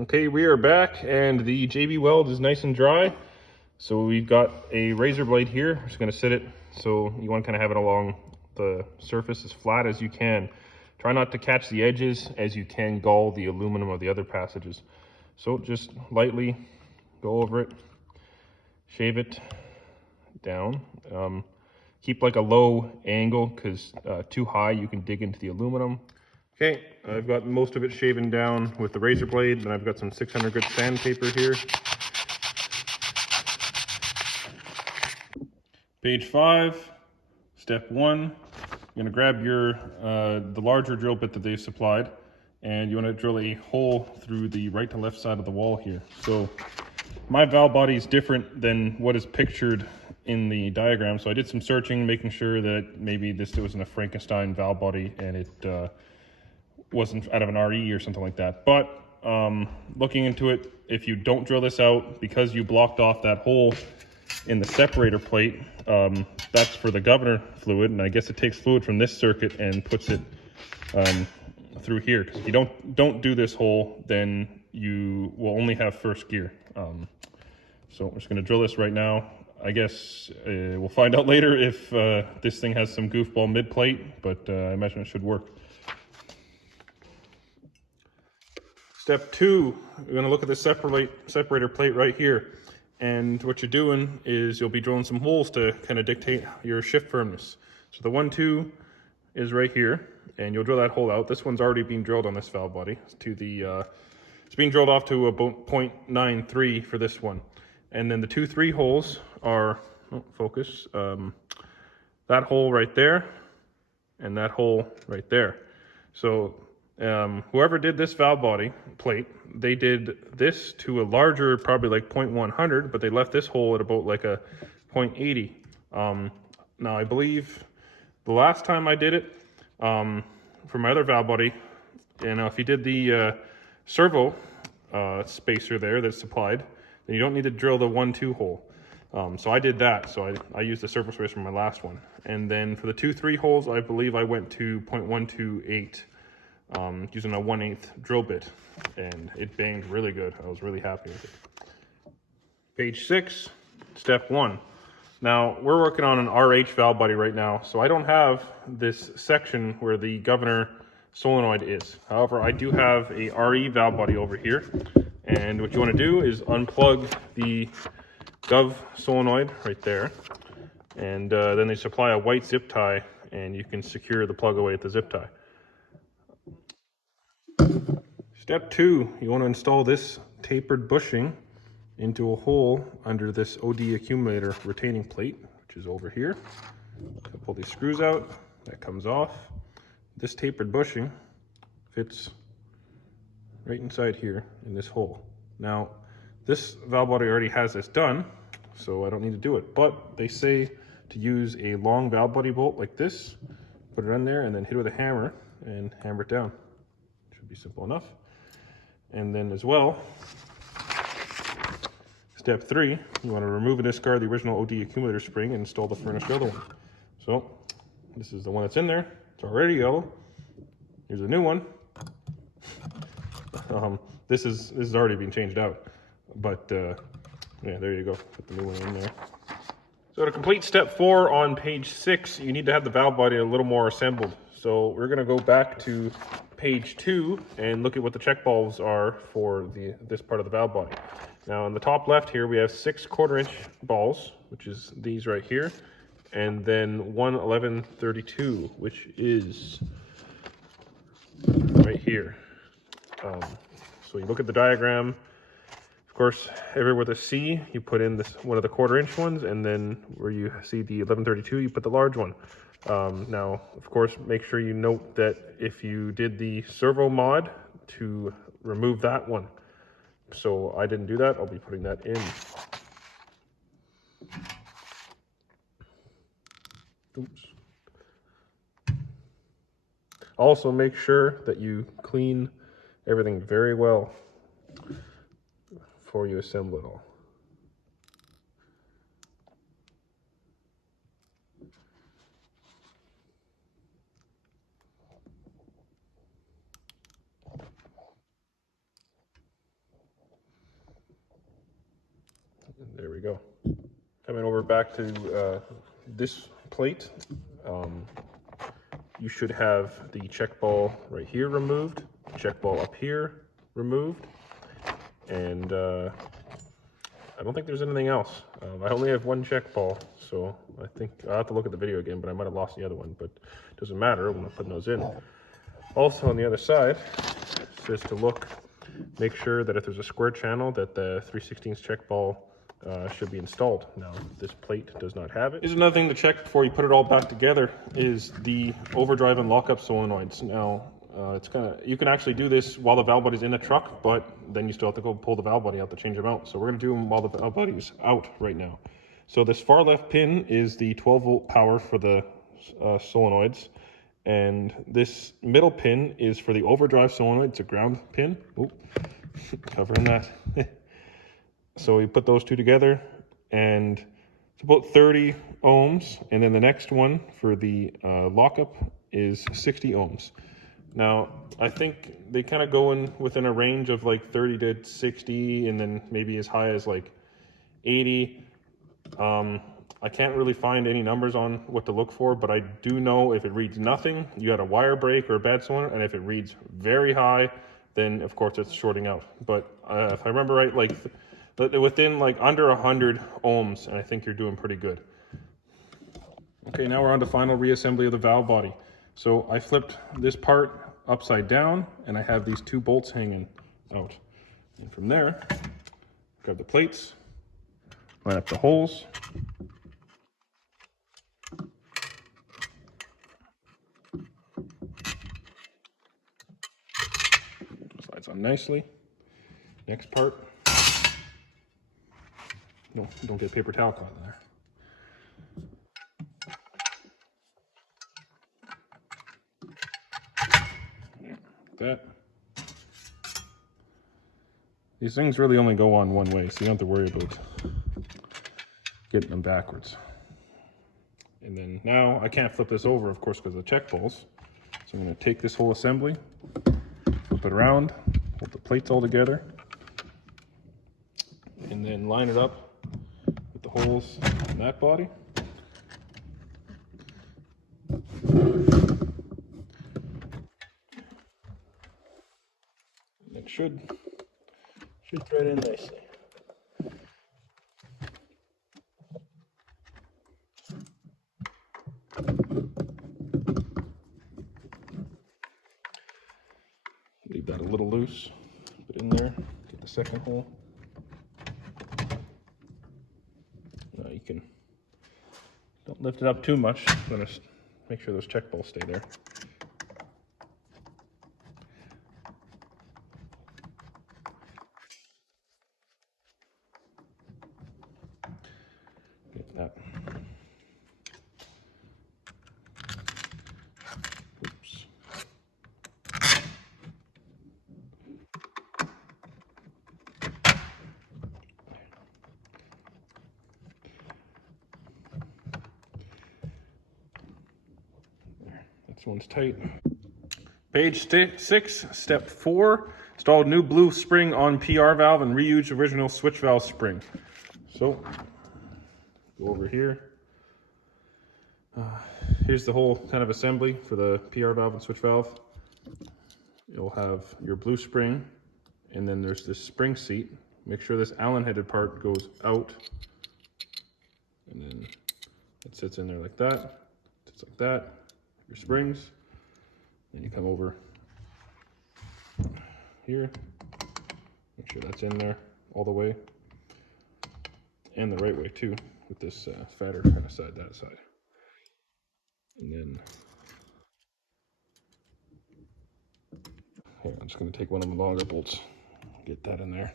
Okay, we are back and the JB weld is nice and dry. So we've got a razor blade here. We're just gonna sit it. So you want to kind of have it along the surface as flat as you can. Try not to catch the edges as you can gull the aluminum of the other passages. So just lightly go over it, shave it down. Keep like a low angle because too high you can dig into the aluminum. Okay, I've got most of it shaven down with the razor blade, and I've got some 600 grit sandpaper here. Page 5, step 1, you're going to grab your the larger drill bit that they've supplied, and you want to drill a hole through the right to left side of the wall here. So my valve body is different than what is pictured in the diagram, so I did some searching, making sure that maybe this wasn't a Frankenstein valve body and it wasn't out of an RE or something like that. But looking into it, if you don't drill this out, because you blocked off that hole in the separator plate, that's for the governor fluid, and I guess it takes fluid from this circuit and puts it through here. Because if you don't do this hole, then you will only have first gear. So we're just going to drill this right now. I guess we'll find out later if this thing has some goofball mid plate, but I imagine it should work. Step 2, you're going to look at the separator plate right here. And what you're doing is you'll be drilling some holes to kind of dictate your shift firmness. So the 1-2 is right here, and you'll drill that hole out. This one's already been drilled on this valve body. It's being drilled off to about 0.93 for this one. And then the 2-3 holes are, that hole right there, and that hole right there. So whoever did this valve body plate, they did this to a larger, probably like 0.100, but they left this hole at about like a 0.80. Now I believe the last time I did it for my other valve body, if you did the servo spacer there that's supplied, then you don't need to drill the 1-2 hole. So I did that, so I used the servo spacer for my last one. And then for the 2-3 holes, I believe I went to 0.128. Using a 1/8 drill bit, and it banged really good. I was really happy with it. Page 6, step 1. Now we're working on an RH valve body right now, so I don't have this section where the governor solenoid is. However, I do have a RE valve body over here, and what you want to do is unplug the gov solenoid right there, and then they supply a white zip tie, and you can secure the plug away at the zip tie. Step 2, you want to install this tapered bushing into a hole under this OD accumulator retaining plate, which is over here. So pull these screws out, that comes off. This tapered bushing fits right inside here in this hole. Now, this valve body already has this done, so I don't need to do it. But they say to use a long valve body bolt like this, put it in there, and then hit it with a hammer and hammer it down. Should be simple enough. And then as well, step 3, you want to remove and discard the original OD accumulator spring and install the furnace other one. So this is the one that's in there. It's already yellow. Here's a new one. This is already been changed out, but yeah, there you go. Put the new one in there. So to complete step 4 on page 6, you need to have the valve body a little more assembled. So we're going to go back to page 2 and look at what the check valves are for this part of the valve body. Now on the top left here we have 6 1/4-inch balls, which is these right here, and then one 1132, which is right here. So you look at the diagram. Of course, everywhere with a C, you put in one of the 1/4-inch ones, and then where you see the 1132, you put the large one. Now, of course, make sure you note that if you did the servo mod, to remove that one. So I didn't do that. I'll be putting that in. Oops. Also, make sure that you clean everything very well before you assemble it all. There we go. Coming over back to this plate, you should have the check ball right here removed, check ball up here removed, and I don't think there's anything else. I only have one check ball, so I think I'll have to look at the video again, but I might have lost the other one, but it doesn't matter when I'm putting those in. Also on the other side, it says to look, make sure that if there's a square channel that the 3/16 check ball should be installed. Now, this plate does not have it. Here's another thing to check before you put it all back together is the overdrive and lockup solenoids. Now, it's you can actually do this while the valve body's in the truck, but then you still have to go pull the valve body out to change them out. So we're gonna do them while the valve body's out right now. So this far left pin is the 12-volt power for the solenoids. And this middle pin is for the overdrive solenoid. It's a ground pin. Oop, covering that. So we put those two together, and it's about 30 ohms. And then the next one for the lockup is 60 ohms. Now, I think they kind of go in within a range of like 30 to 60, and then maybe as high as like 80. I can't really find any numbers on what to look for, but I do know if it reads nothing, you got a wire break or a bad solenoid, and if it reads very high, then of course it's shorting out. But if I remember right, like within like under 100 ohms, and I think you're doing pretty good. Okay, now we're on to final reassembly of the valve body. So I flipped this part upside down, and I have these two bolts hanging out. And from there, grab the plates, line up the holes. Slides on nicely. Next part. No, don't get paper towel caught in there. That. These things really only go on one way, so you don't have to worry about getting them backwards. And then now I can't flip this over, of course, because of the check balls. So I'm going to take this whole assembly, flip it around, hold the plates all together, and then line it up with the holes in that body. It should thread in nicely. Leave that a little loose, put it in there, get the second hole. Now you can, don't lift it up too much, just make sure those check balls stay there. Get that. Oops. This one's tight. Page 6, step 4, install new blue spring on PR valve and reuse original switch valve spring. So, go over here. Here's the whole kind of assembly for the PR valve and switch valve. You'll have your blue spring, and then there's this spring seat. Make sure this Allen headed part goes out, and then it sits in there like that, sits like that. Your springs, then you come over here, make sure that's in there all the way, and the right way too, with this fatter kind of side, that side. And then here, I'm just going to take one of the longer bolts, get that in there,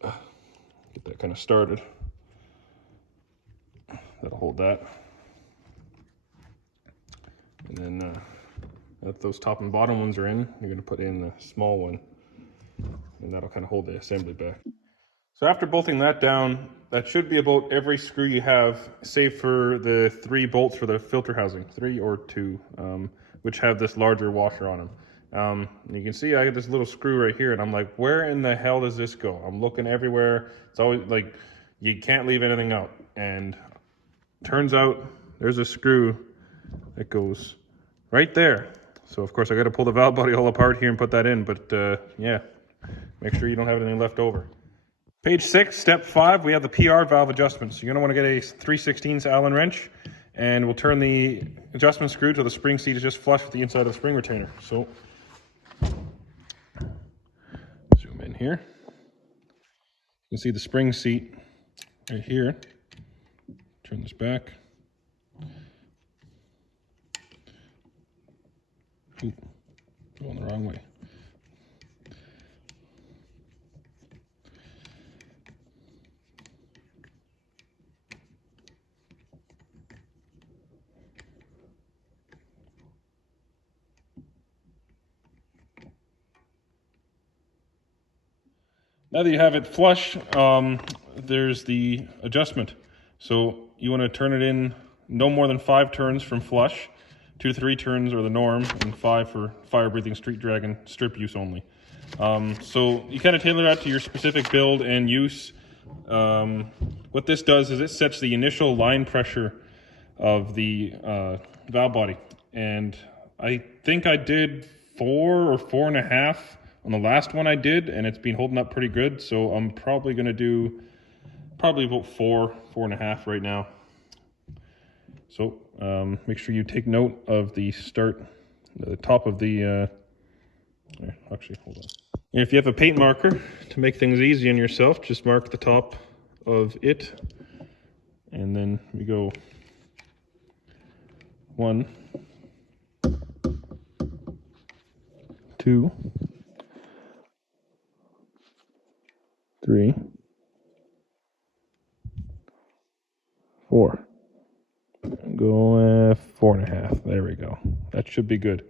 get that kind of started. That'll hold that. And then if those top and bottom ones are in, you're going to put in the small one, and that'll kind of hold the assembly back. So after bolting that down, that should be about every screw you have, save for the 3 bolts for the filter housing, 3 or 2, which have this larger washer on them. You can see I got this little screw right here, and I'm like, where in the hell does this go? I'm looking everywhere. It's always like, you can't leave anything out. And turns out there's a screw that goes right there. So of course I got to pull the valve body all apart here and put that in, but yeah, make sure you don't have anything left over. Page 6, step 5, we have the PR valve adjustment. So you're going to want to get a 3/16 Allen wrench, and we'll turn the adjustment screw till the spring seat is just flush with the inside of the spring retainer. So zoom in here. You can see the spring seat right here. Turn this back. Ooh, going the wrong way. Now that you have it flush, there's the adjustment. So you want to turn it in no more than 5 turns from flush. 2 to 3 turns are the norm, and 5 for fire-breathing street drag and strip use only. So you kind of tailor that to your specific build and use. What this does is it sets the initial line pressure of the valve body. And I think I did 4 or 4.5 on the last one I did, and it's been holding up pretty good. So I'm probably going to do about 4.5 right now. So make sure you take note of the top of the, actually, hold on. And if you have a paint marker, to make things easy on yourself, just mark the top of it. And then we go 1, 2, 3, 4. Go 4.5. There we go. That should be good.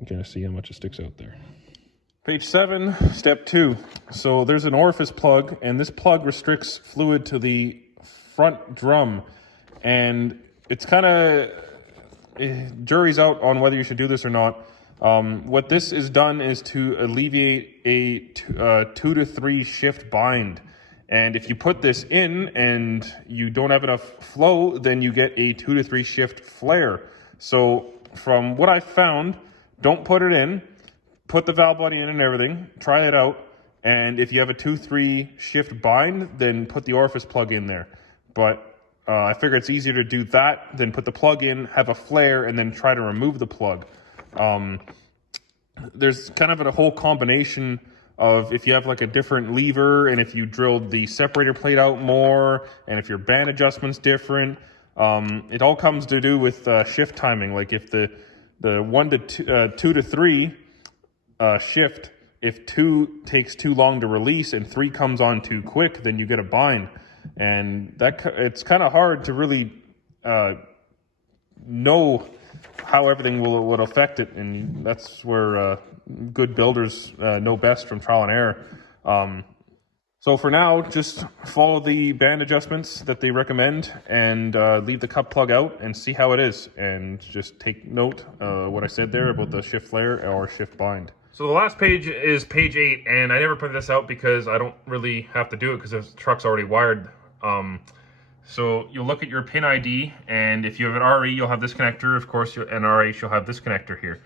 You can see how much it sticks out there. Page 7, step 2. So there's an orifice plug, and this plug restricts fluid to the front drum. And it's kind of, jury's out on whether you should do this or not. What this is done is to alleviate a 2 to 3 shift bind. And if you put this in and you don't have enough flow, then you get a 2 to 3 shift flare. So from what I found, don't put it in, put the valve body in and everything, try it out. And if you have a 2-3 shift bind, then put the orifice plug in there. But I figure it's easier to do that than put the plug in, have a flare, and then try to remove the plug. There's kind of a whole combination of if you have like a different lever, and if you drilled the separator plate out more, and if your band adjustment's different. It all comes to do with shift timing. Like if the 1 to 2 to 3 shift, if 2 takes too long to release and 3 comes on too quick, then you get a bind. And that it's kind of hard to really know how everything would affect it, and that's where good builders know best from trial and error. So for now, just follow the band adjustments that they recommend, and leave the cup plug out and see how it is, and just take note what I said there about the shift flare or shift bind. So the last page is page 8, and I never put this out because I don't really have to do it because the truck's already wired. So you'll look at your pin ID, and if you have an RE, you'll have this connector. Of course, an RH, you'll have this connector here.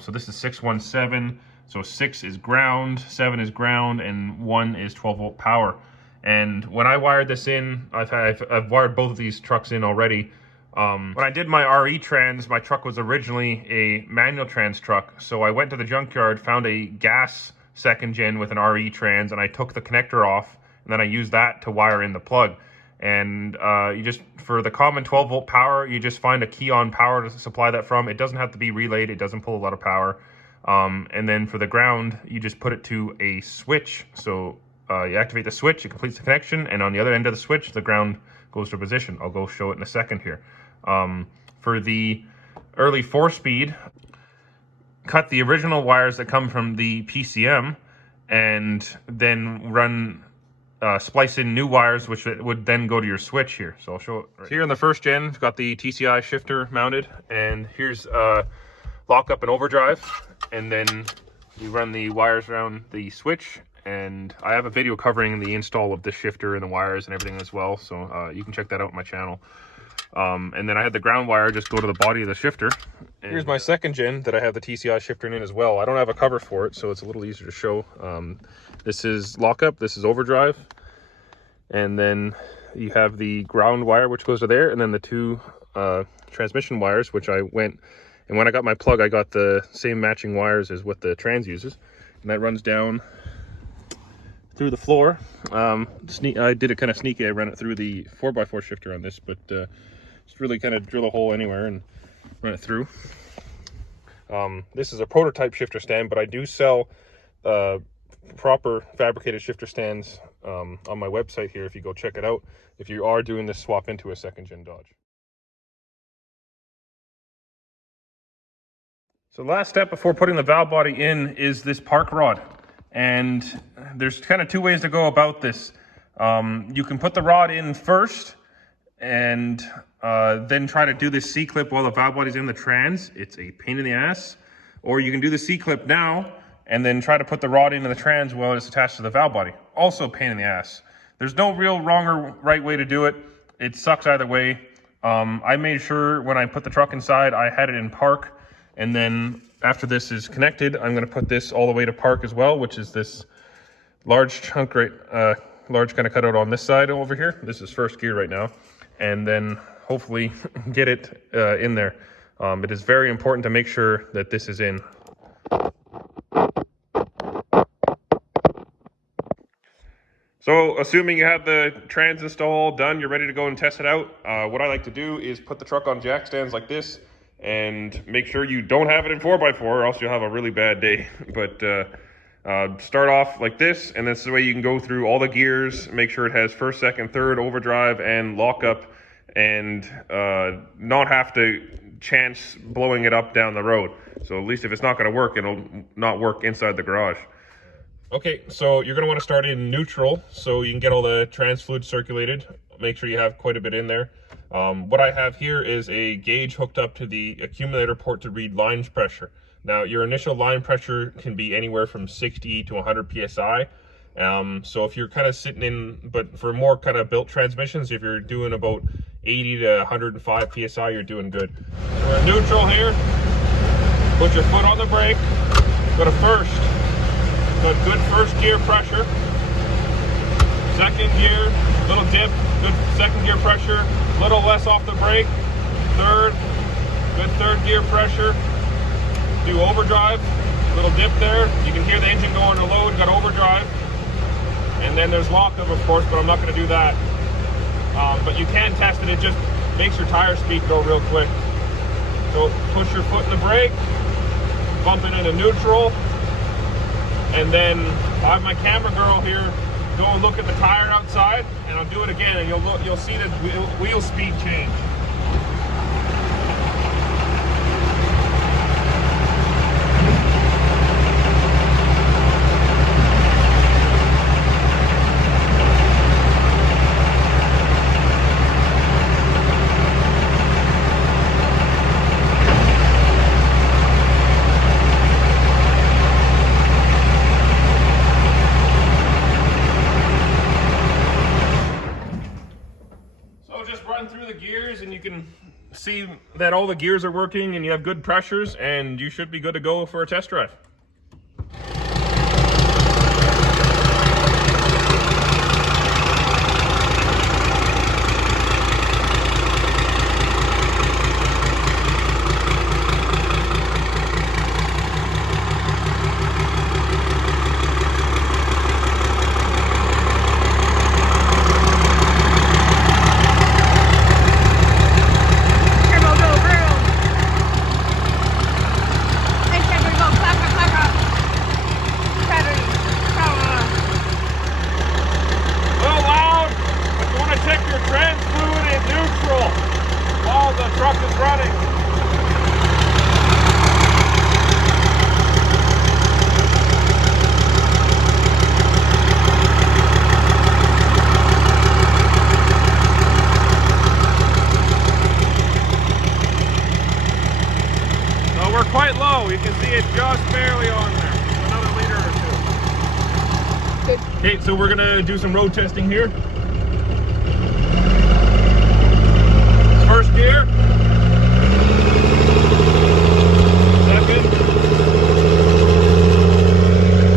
So this is 617. So 6 is ground, 7 is ground, and 1 is 12-volt power. And when I wired this in, I've wired both of these trucks in already. When I did my RE trans, my truck was originally a manual trans truck. So I went to the junkyard, found a gas second gen with an RE trans, and I took the connector off, and then I used that to wire in the plug. And you just, for the common 12-volt power, you just find a key on power to supply that from. It doesn't have to be relayed. It doesn't pull a lot of power. And then for the ground, you just put it to a switch. So you activate the switch, it completes the connection, and on the other end of the switch, the ground goes to position. I'll go show it in a second here. For the early 4-speed, cut the original wires that come from the PCM, and then run splice in new wires, which would then go to your switch here. So I'll show it. Right. So here in the first gen, it's got the TCI shifter mounted, and here's lock up and overdrive, and then you run the wires around the switch. And I have a video covering the install of the shifter and the wires and everything as well, so you can check that out on my channel. And then I had the ground wire just go to the body of the shifter. And here's my second gen that I have the TCI shifter in as well. I don't have a cover for it, so it's a little easier to show. This is lockup, this is overdrive, and then you have the ground wire which goes to there, and then the two transmission wires, which I went, and when I got my plug I got the same matching wires as what the Trans uses, and that runs down through the floor. I did it kind of sneaky. I ran it through the 4x4 shifter on this, but just really kind of drill a hole anywhere and run it through. This is a prototype shifter stand, but I do sell proper fabricated shifter stands on my website here if you go check it out, if you are doing this swap into a second gen Dodge. So the last step before putting the valve body in is this park rod. And there's kind of two ways to go about this. You can put the rod in first and then try to do this C-clip while the valve body's in the Trans. It's a pain in the ass. Or you can do the C-clip now and then try to put the rod into the Trans while it's attached to the valve body. Also a pain in the ass. There's no real wrong or right way to do it. It sucks either way. I made sure when I put the truck inside, I had it in park. And then after this is connected, I'm going to put this all the way to park as well, which is this large chunk large kind of cutout on this side over here. This is first gear right now. And then hopefully get it in there. It is very important to make sure that this is in. So assuming you have the Trans install done, you're ready to go and test it out. What I like to do is put the truck on jack stands like this, and make sure you don't have it in 4x4 or else you'll have a really bad day. But start off like this, and this is the way you can go through all the gears, make sure it has first, second, third, overdrive, and lockup, and not have to chance blowing it up down the road. So at least if it's not going to work, it'll not work inside the garage. Okay, so you're going to want to start in neutral so you can get all the trans fluid circulated. Make sure you have quite a bit in there. What I have here is a gauge hooked up to the accumulator port to read line pressure. Now, your initial line pressure can be anywhere from 60 to 100 psi. So if you're kind of sitting in, but for more kind of built transmissions, if you're doing about 80 to 105 psi, you're doing good. We're in neutral here. Put your foot on the brake. Go to first. Got good first gear pressure. Second gear, little dip, good second gear pressure. Little less off the brake. Third, good third gear pressure. Do overdrive, little dip there. You can hear the engine going to load, got overdrive. And then there's lockup, of course, but I'm not going to do that. But you can test it, it just makes your tire speed go real quick. So push your foot in the brake, bump it into neutral, and then I have my camera girl here go and look at the tire outside, and I'll do it again, and you'll see the wheel speed change. Through the gears, and you can see that all the gears are working and you have good pressures, and you should be good to go for a test drive. Clap, clap, clap. Okay, so we're gonna do some road testing here. First gear. Second.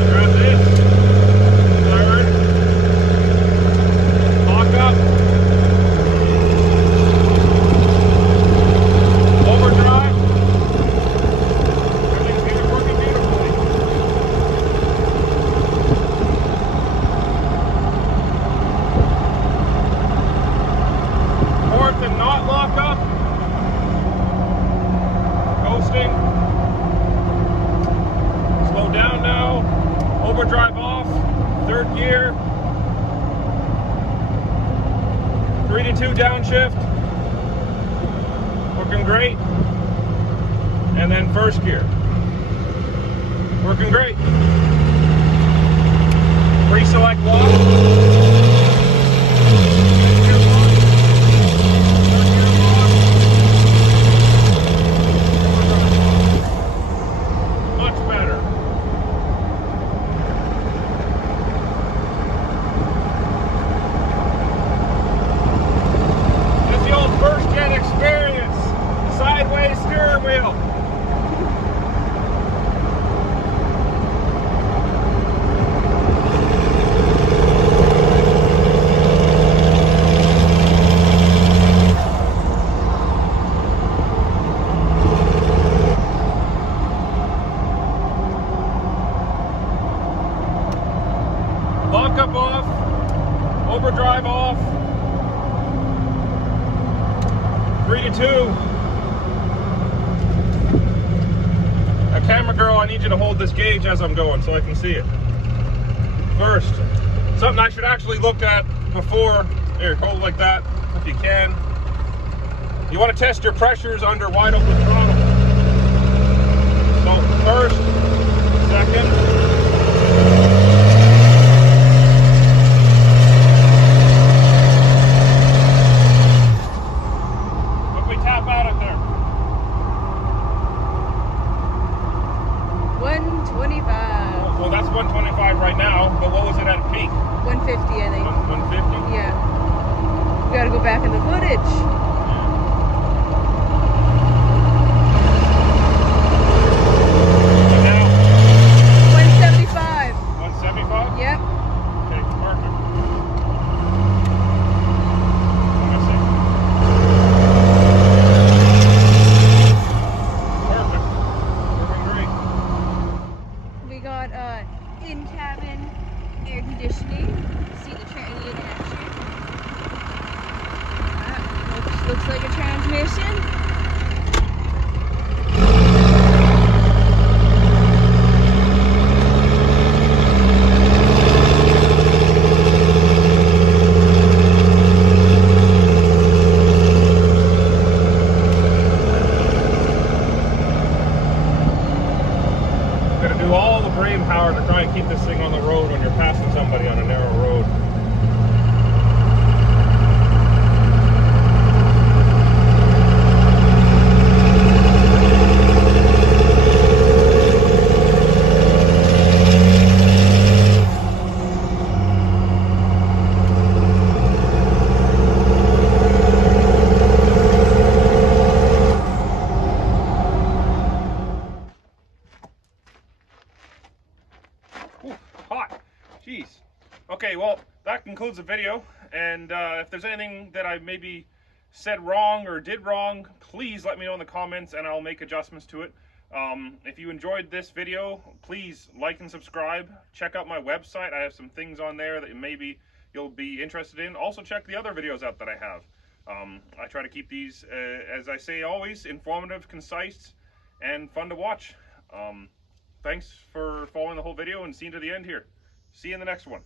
Grab this. Third. Lock up. Overdrive. Everything's working beautifully. Fourth and not lock up. Coasting. Slow down now. Overdrive off. Third gear. 3 to 2 downshift. Working great. And then first gear. Working great. Pre-select lock. Lockup off, overdrive off, 3 to 2. Now camera girl, I need you to hold this gauge as I'm going so I can see it. First, something I should actually look at before, here, hold like that if you can. You want to test your pressures under wide open throttle. So first, second, tap out at there. 125. Well, that's 125 right now, but what was it at peak? 150, I think. 150? Yeah. We gotta go back in the footage. And now? 175. 175? Yep. Okay, perfect. In-cabin air conditioning. See the tranny in action. Looks like a transmission. Gonna do all the brain power to try and keep this thing on the road when you're passing somebody on a narrow road. Ooh, hot. Jeez. Okay, well, that concludes the video. And if there's anything that I maybe said wrong or did wrong, please let me know in the comments and I'll make adjustments to it. If you enjoyed this video, please like and subscribe. Check out my website. I have some things on there that maybe you'll be interested in. Also check the other videos out that I have. I try to keep these, as I say always, informative, concise, and fun to watch. Thanks for following the whole video and seeing to the end here. See you in the next one.